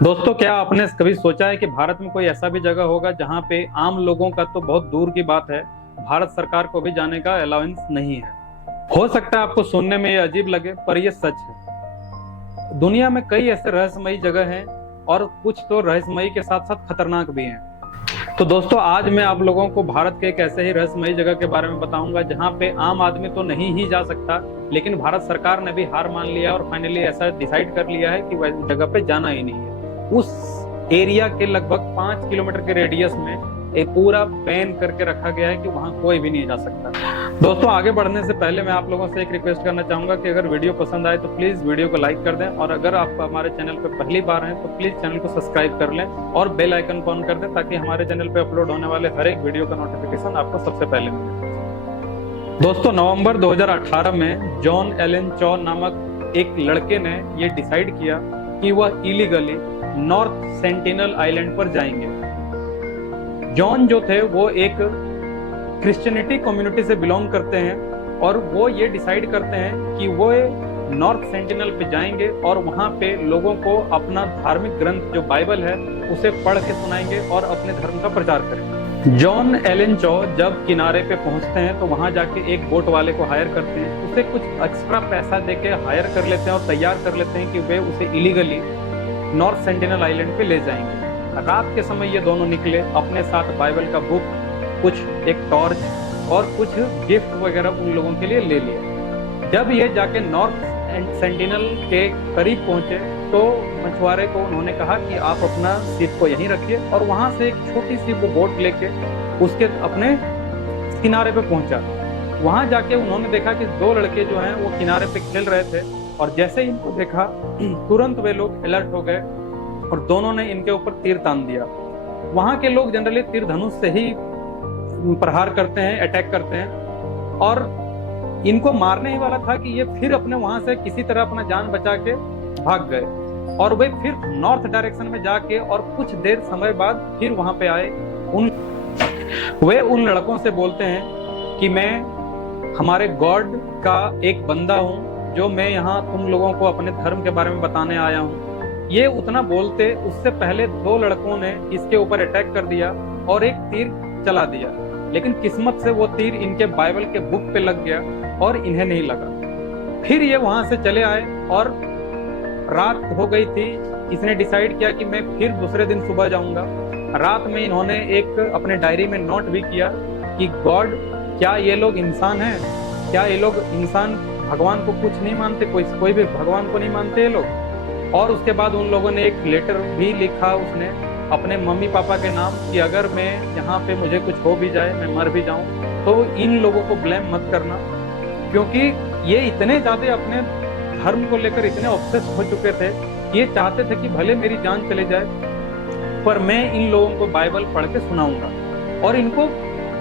दोस्तों, क्या आपने कभी सोचा है कि भारत में कोई ऐसा भी जगह होगा जहां पे आम लोगों का तो बहुत दूर की बात है, भारत सरकार को भी जाने का अलाउंस नहीं है। हो सकता है आपको सुनने में ये अजीब लगे, पर ये सच है। दुनिया में कई ऐसे रहस्यमयी जगह हैं और कुछ तो रहस्यमयी के साथ साथ खतरनाक भी हैं। तो दोस्तों, आज मैं आप लोगों को भारत के एक ऐसे ही रहस्यमयी जगह के बारे में बताऊंगा जहां पे आम आदमी तो नहीं ही जा सकता, लेकिन भारत सरकार ने भी हार मान लिया और फाइनली ऐसा डिसाइड कर लिया है कि वह जगह पे जाना ही नहीं है। उस एरिया के लगभग 5 किलोमीटर के रेडियस में एक पूरा बैन करके रखा गया है कि वहां कोई भी नहीं जा सकता। दोस्तों, आगे बढ़ने से पहले मैं आप लोगों से एक रिक्वेस्ट करना चाहूंगा कि अगर वीडियो पसंद आए तो प्लीज वीडियो को लाइक कर दें, और अगर आप हमारे चैनल पर पहली बार हैं तो प्लीज चैनल को सब्सक्राइब कर लें और बेल आइकन को ऑन कर दें, ताकि हमारे चैनल पर अपलोड होने वाले हर एक वीडियो का नोटिफिकेशन आपको सबसे पहले मिले। दोस्तों, नवंबर 2018 में जॉन एलन चॉ नामक एक लड़के ने ये डिसाइड किया कि वह इलीगली नॉर्थ सेंटिनल आइलैंड पर जाएंगे। जॉन जो थे वो एक क्रिश्चियनिटी कम्युनिटी से बिलोंग करते हैं और वो ये डिसाइड करते हैं कि वो नॉर्थ सेंटिनल पे जाएंगे और वहां पे लोगों को अपना धार्मिक ग्रंथ जो बाइबल है उसे पढ़ के सुनाएंगे और अपने धर्म का प्रचार करेंगे। जॉन एलन चॉ जब किनारे पे पहुंचते हैं तो वहां जाके एक बोट वाले को हायर करते हैं, उसे कुछ एक्स्ट्रा पैसा देके हायर कर लेते हैं और तैयार कर लेते हैं कि वे उसे इलीगली नॉर्थ सेंटिनल आइलैंड पे ले जाएंगे। रात के समय ये दोनों निकले, अपने साथ बाइबल का बुक, कुछ एक टॉर्च और कुछ गिफ्ट वगैरह उन लोगों के लिए ले लिए। जब ये जाके नॉर्थ सेंटिनल के करीब पहुंचे तो मछुआरे को उन्होंने कहा कि आप अपना शिप को यहीं रखिए, और वहां से एक छोटी सी वो बोट लेके उसके अपने किनारे पे पहुंचा। वहां जाके उन्होंने देखा कि दो लड़के जो हैं वो किनारे पे खेल रहे थे, और जैसे ही इनको देखा तुरंत वे लोग अलर्ट हो गए और दोनों ने इनके ऊपर तीर तान दिया। वहां के लोग जनरली तीर धनुष से ही प्रहार करते हैं, अटैक करते हैं, और इनको मारने ही वाला था कि ये फिर अपने वहां से किसी तरह अपना जान बचा के भाग गए, और वे फिर नॉर्थ डायरेक्शन में जाके और कुछ देर समय बाद फिर वहां पे आए। वे उन लड़कों से बोलते हैं कि मैं हमारे गॉड का एक बंदा हूं, जो मैं यहाँ तुम लोगों को अपने धर्म के बारे में बताने आया हूँ। ये उतना बोलते उससे पहले दो लड़कों ने इसके ऊपर अटैक कर दिया और एक तीर चला दिया, लेकिन किस्मत से वो तीर इनके बाइबल के बुक पे लग गया और इन्हें नहीं लगा। फिर ये वहां से चले आए और रात हो गई थी। इसने डिसाइड किया कि मैं फिर दूसरे दिन सुबह जाऊंगा। रात में इन्होंने एक अपने डायरी में नोट भी किया कि गॉड, क्या ये लोग इंसान हैं? क्या ये लोग इंसान भगवान को कुछ नहीं मानते? कोई भी भगवान को नहीं मानते ये लोग। और उसके बाद उन लोगों ने एक लेटर भी लिखा उसने अपने मम्मी पापा के नाम कि अगर मैं यहाँ पे मुझे कुछ हो भी जाए, मैं मर भी जाऊं, तो इन लोगों को ब्लेम मत करना, क्योंकि ये इतने ज्यादा अपने धर्म को लेकर इतने ऑब्सेस हो चुके थे, ये चाहते थे कि भले मेरी जान चले जाए पर मैं इन लोगों को बाइबल पढ़ के सुनाऊंगा। और इनको,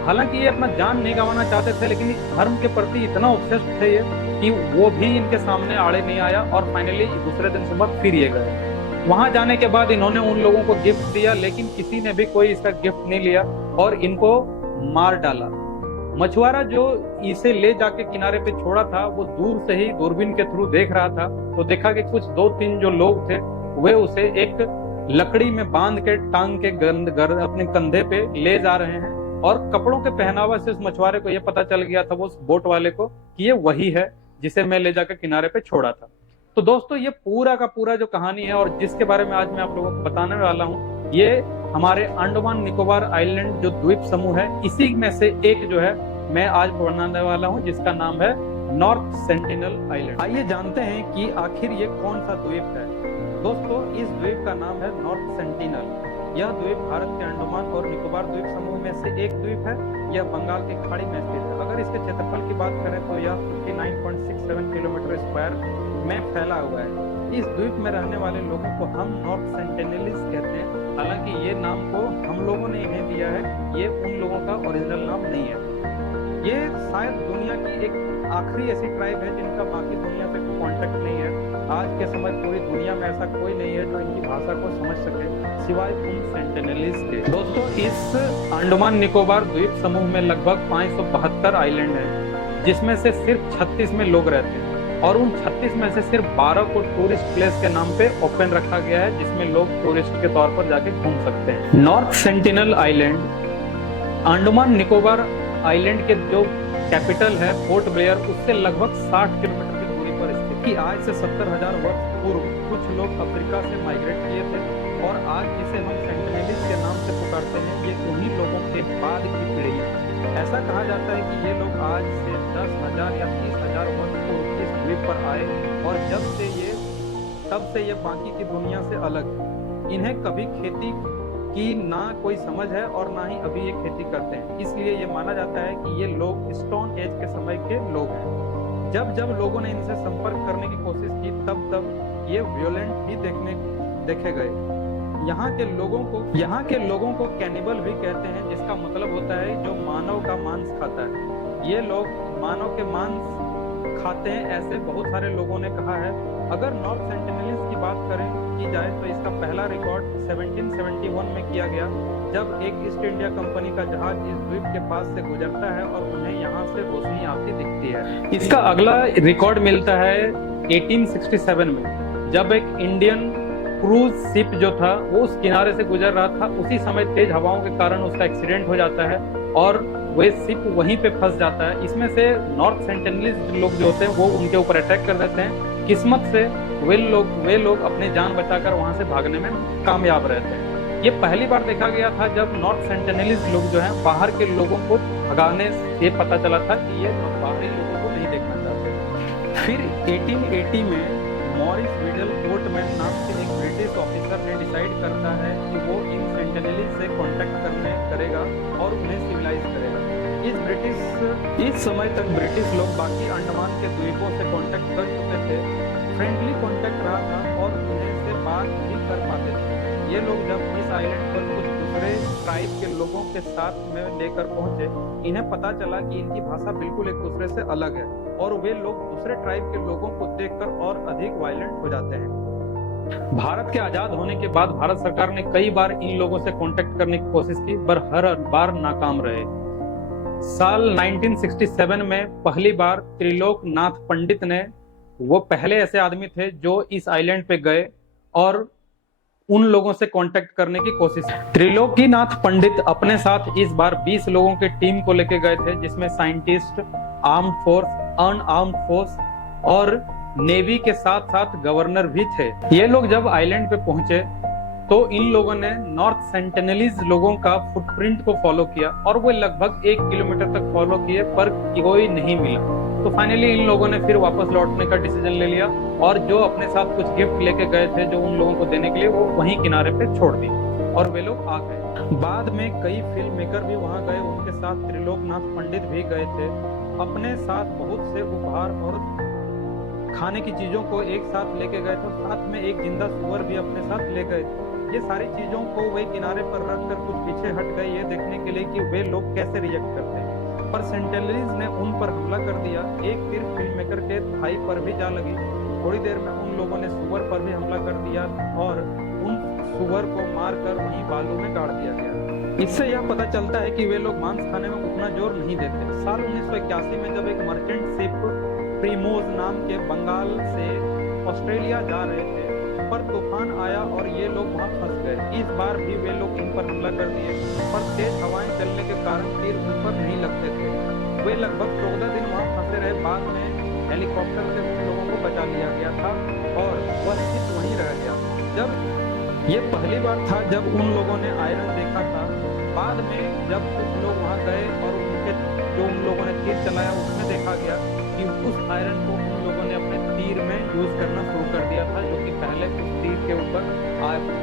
हालांकि ये अपना जान नहीं गंवाना चाहते थे, लेकिन इस धर्म के प्रति इतना ऑब्सेस्ड थे ये कि वो भी इनके सामने आड़े नहीं आया, और फाइनली दूसरे दिन सुबह फिर ये गए। वहां जाने के बाद इन्होंने उन लोगों को गिफ्ट दिया, लेकिन किसी ने भी कोई इसका गिफ्ट नहीं लिया और इनको मार डाला। मछुआरा जो इसे ले जाके किनारे पे छोड़ा था, वो दूर से ही दूरबीन के थ्रू देख रहा था, तो देखा कि कुछ 2-3 जो लोग थे वे उसे एक लकड़ी में बांध के टांग के अपने कंधे पे ले जा रहे हैं, और कपड़ों के पहनावा से उस मछुआरे को यह पता चल गया था, वो उस बोट वाले को, कि ये वही है जिसे मैं ले जाकर किनारे पे छोड़ा था। तो दोस्तों, ये पूरा का पूरा जो कहानी है और जिसके बारे में आज मैं आप लोगों को बताने वाला हूँ, ये हमारे अंडमान निकोबार आइलैंड जो द्वीप समूह है, इसी में से एक जो है मैं आज बनाने वाला हूँ, जिसका नाम है नॉर्थ सेंटिनल आइलैंड। आइए जानते हैं कि आखिर ये कौन सा द्वीप है। दोस्तों, इस द्वीप का नाम है नॉर्थ सेंटिनल। यह द्वीप भारत के अंडमान और निकोबार द्वीप समूह में से एक द्वीप है। यह बंगाल की खाड़ी में स्थित है। अगर इसके क्षेत्रफल की बात करें तो यह 59.67 किलोमीटर स्क्वायर में फैला हुआ है। इस द्वीप में रहने वाले लोगों को हम नॉर्थ सेंटिनलिस्ट कहते हैं। हालांकि ये नाम को हम लोगों ने इन्हें दिया है, ये उन लोगों का ओरिजिनल नाम नहीं है। ये शायद दुनिया की एक आखिरी ऐसी ट्राइब है जिनका बाकी दुनिया से कोई कॉन्टेक्ट नहीं है। आज के समय पूरी दुनिया में ऐसा कोई नहीं है जो इनकी भाषा को समझ सके, सिवाय उन सेंटिनलिस्ट के। दोस्तों, इस अंडमान निकोबार द्वीप समूह में लगभग 572 आइलैंड हैं, जिसमें से सिर्फ 36 में लोग रहते हैं। और उन 36 में से सिर्फ 12 को टूरिस्ट प्लेस के नाम पे ओपन रखा गया है, जिसमें लोग टूरिस्ट के तौर पर जाके घूम सकते हैं। North sentinel island Andaman Nicobar island के जो कैपिटल है पोर्ट ब्लेयर, उससे लगभग 60 किलोमीटर की दूरी पर स्थित है। आज से 70,000 वर्ष पूर्व कुछ लोग अफ्रीका से माइग्रेट किए थे और आज जिसे हम सेंटिनेलीज के नाम से पुकारते हैं, ये उन्हीं लोगों के बाद की पीढ़ियां हैं। ऐसा कहा जाता है कि ये लोग आज से 10,000 या 30,000 वर्ष पूर्व इस द्वीप पर आए और तब से ये बाकी की दुनिया से अलग है। इन्हें कभी खेती की ना कोई समझ है और ना ही अभी ये खेती करते हैं, इसलिए ये माना जाता है कि ये लोग स्टोन एज के समय के लोग हैं। जब लोगों ने इनसे संपर्क करने की कोशिश की तब ये वियोलेंट ही देखे गए। यहाँ के लोगों को कैनिबल भी कहते हैं, जिसका मतलब होता है जो मानव का मांस खाता है। ये लोग मानव के मांस खाते हैं, ऐसे बहुत सारे लोगों ने कहा है। अगर नॉर्थ सेंटिनेलीज की बात की जाए तो इसका पहला रिकॉर्ड 1771 में किया गया, जब एक ईस्ट इंडिया कंपनी का जहाज इस द्वीप के पास से गुजरता है और उन्हें यहाँ से रोशनी आती दिखती है। इसका अगला रिकॉर्ड मिलता है 1867 में, जब एक इंडियन क्रूज शिप जो था वो उस किनारे से गुजर रहा था। उसी समय तेज हवाओं के कारण उसका एक्सीडेंट हो जाता है और वह शिप वहीं पे फंस जाता है। इसमें से नॉर्थ सेंटिनेलीज लोग जो होते हैं वो उनके ऊपर अटैक कर देते हैं। किस्मत से वे लोग अपने जान बचाकर वहां से भागने में कामयाब रहते हैं। ये पहली बार देखा गया था जब नॉर्थ सेंटिनेलीज लोग जो हैं बाहर के लोगों को भगाने से पता चला था कि ये बाहरी लोगों को नहीं देखना चाहते। फिर 1880 में मॉरिस विडल बोटमैन नाम के एक ब्रिटिश ऑफिसर ने डिसाइड करता है कि वो इन सेंटिनेलीज से कांटेक्ट करेगा और उन्हें सिविलाइज करेगा। इस समय तक ब्रिटिश लोग बाकी अंडमान के द्वीपों से कांटेक्ट कर चुके थे, फ्रेंडली कांटेक्ट रहा था और उन्हें से बात भी कर पाते थे। ये लोग जब इस आइलैंड पर कुछ दूसरे ट्राइब के लोगों के साथ में लेकर पहुंचे, इन्हें पता चला कि इनकी भाषा बिल्कुल एक दूसरे से अलग है और वे लोग दूसरे ट्राइब के लोगों को देखकर और अधिक वायलेंट हो जाते हैं। भारत के आजाद होने के बाद भारत सरकार ने कई बार इन लोगों से कांटेक्ट करने की कोशिश की, पर हर बार नाकाम रहे। साल 1967 में पहली बार त्रिलोक नाथ पंडित ने, वो पहले ऐसे आदमी थे जो इस आइलैंड पे गए और उन लोगों से कांटेक्ट करने की कोशिश की। त्रिलोकीनाथ पंडित अपने साथ इस बार 20 लोगों की टीम को लेके गए थे, जिसमें scientist, armed force, unarmoured force और नेवी के साथ साथ गवर्नर भी थे। ये लोग जब आइलैंड पे पहुंचे तो इन लोगों ने नॉर्थ सेंटिनेलीज लोगों का फुटप्रिंट को फॉलो किया और वो लगभग 1 किलोमीटर तक फॉलो किए, पर कोई नहीं मिला। तो फाइनली इन लोगों ने फिर वापस लौटने का डिसीजन ले लिया और जो अपने साथ कुछ गिफ्ट लेके गए थे जो उन लोगों को देने के लिए, वो वहीं किनारे पे छोड़ दिए और वे लोग आ गए। बाद में कई फिल्म मेकर भी वहां गए, उनके साथ त्रिलोकनाथ पंडित भी गए थे। अपने साथ बहुत से उपहार और खाने की चीजों को एक साथ लेके गए थे, साथ में एक जिंदा सुअर भी अपने साथ ले गए थे। ये सारी चीजों को वे किनारे पर रखकर कुछ पीछे हट गए, ये देखने के लिए कि वे लोग कैसे रिएक्ट करते हैं। पर सेंटिनेलीज ने उन पर हमला कर दिया। एक तीर फिल्म मेकर के थाई पर भी जा लगी। थोड़ी देर में उन लोगों ने सुअर पर भी हमला कर दिया और उन सुअर को मारकर वहीं बालू में गाड़ दिया गया। इससे यह पता चलता है कि वे लोग मांस खाने में उतना जोर नहीं देते। साल 1981 में जब एक मर्चेंट शिप प्रीमोज नाम के बंगाल से ऑस्ट्रेलिया जा रहे थे, पर तूफान आया और ये लोग वहां फंस गए। इस बार भी वे लोग इन पर हमला कर दिए, पर तेज हवाएं चलने के कारण तीर उन पर नहीं लगते थे। वे लगभग 14 दिन वहां फंसे रहे। बाद में हेलीकॉप्टर से उन लोगों को बचा लिया गया था और वह शिप वहीं रह गया। जब ये पहली बार था जब उन लोगों ने आयरन देखा था। बाद में जब कुछ लोग वहां गए और उन लोगों ने तीर चलाया, उसमें देखा गया कि उस आयरन को उन लोगों ने अपने तीर में यूज करना शुरू कर दिया था, जो कि पहले उस तीर के ऊपर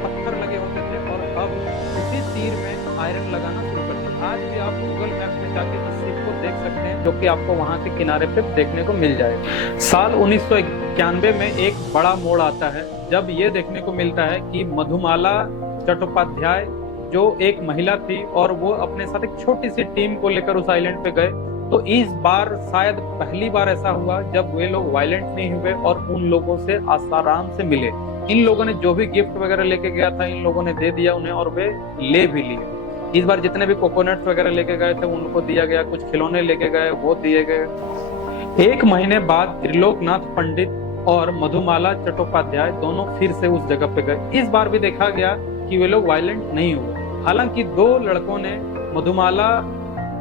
पत्थर लगे होते थे और अब उसी तीर में आयरन लगाना शुरू कर दिया। आज भी आप गूगल मैप में जाके इस शिप को देख सकते हैं, जो कि आपको वहां के किनारे पे देखने को मिल जाएगा। साल 1991 में एक बड़ा मोड़ आता है, जब ये देखने को मिलता है कि मधुमाला चट्टोपाध्याय जो एक महिला थी और वो अपने साथ एक छोटी सी टीम को लेकर उस आइलैंड पे गए। तो इस बार शायद पहली बार ऐसा हुआ जब वे लोग वायलेंट नहीं हुए और उन लोगों से आराम से मिले। इन लोगों ने जो भी गिफ्ट वगैरह लेके गया था इन लोगों ने दे दिया उन्हें और वे ले भी लिए। इस बार जितने भी कोकोनट्स वगैरह लेके गए थे उनको दिया गया, कुछ खिलौने लेके गए वो दिए गए। एक महीने बाद त्रिलोकनाथ पंडित और मधुमाला चट्टोपाध्याय दोनों फिर से उस जगह पे गए। इस बार भी देखा गया कि वे लोग वायलेंट नहीं हुए। हालांकि दो लड़कों ने मधुमाला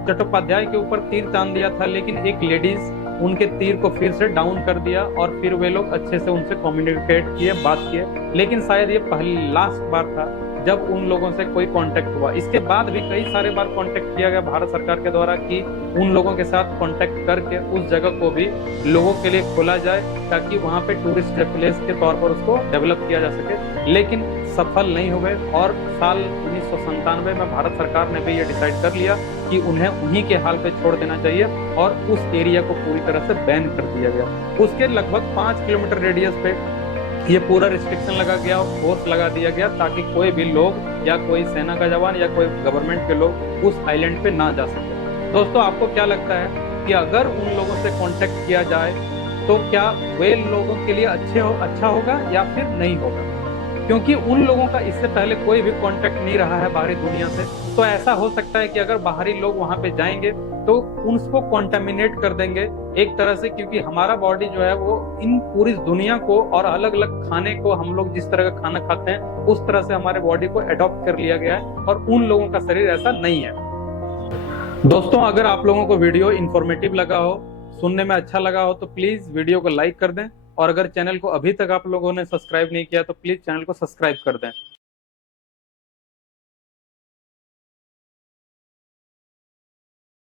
चट्टोपाध्याय के ऊपर तीर तान दिया था, लेकिन एक लेडीज उनके तीर को फिर से डाउन कर दिया और फिर वे लोग अच्छे से उनसे कम्युनिकेट किए, बात किए। लेकिन शायद ये पहली लास्ट बार था जब उन लोगों से कोई कांटेक्ट हुआ। इसके बाद भी कई सारे बार कांटेक्ट किया गया भारत सरकार के द्वारा कि उन लोगों के साथ कांटेक्ट करके उस जगह को भी लोगों के लिए खोला जाए, ताकि वहां पे टूरिस्ट प्लेस के तौर पर उसको डेवलप किया जा सके। लेकिन सफल नहीं हुए और साल 1997 में भारत सरकार ने भी ये डिसाइड कर लिया कि उन्हें उन्हीं के हाल पे छोड़ देना चाहिए और उस एरिया को पूरी तरह से बैन कर दिया गया। उसके लगभग 5 किलोमीटर रेडियस पे ये पूरा रिस्ट्रिक्शन लगा गया और फोर्स लगा दिया गया, ताकि कोई भी लोग या कोई सेना का जवान या कोई गवर्नमेंट के लोग उस आइलैंड पे ना जा सके। दोस्तों, आपको क्या लगता है कि अगर उन लोगों से कांटेक्ट किया जाए तो क्या वे लोगों के लिए अच्छा होगा या फिर नहीं होगा? क्योंकि उन लोगों का इससे पहले कोई भी कांटेक्ट नहीं रहा है बाहरी दुनिया से, तो ऐसा हो सकता है कि अगर बाहरी लोग वहां पे जाएंगे तो उनको कॉन्टामिनेट कर देंगे एक तरह से, क्योंकि हमारा बॉडी जो है वो इन पूरी दुनिया को और अलग अलग खाने को, हम लोग जिस तरह का खाना खाते हैं उस तरह से हमारे बॉडी को अडॉप्ट कर लिया गया है और उन लोगों का शरीर ऐसा नहीं है। दोस्तों, अगर आप लोगों को वीडियो इंफॉर्मेटिव लगा हो, सुनने में अच्छा लगा हो, तो प्लीज वीडियो को लाइक कर दें और अगर चैनल को अभी तक आप लोगों ने सब्सक्राइब नहीं किया तो प्लीज चैनल को सब्सक्राइब कर दें।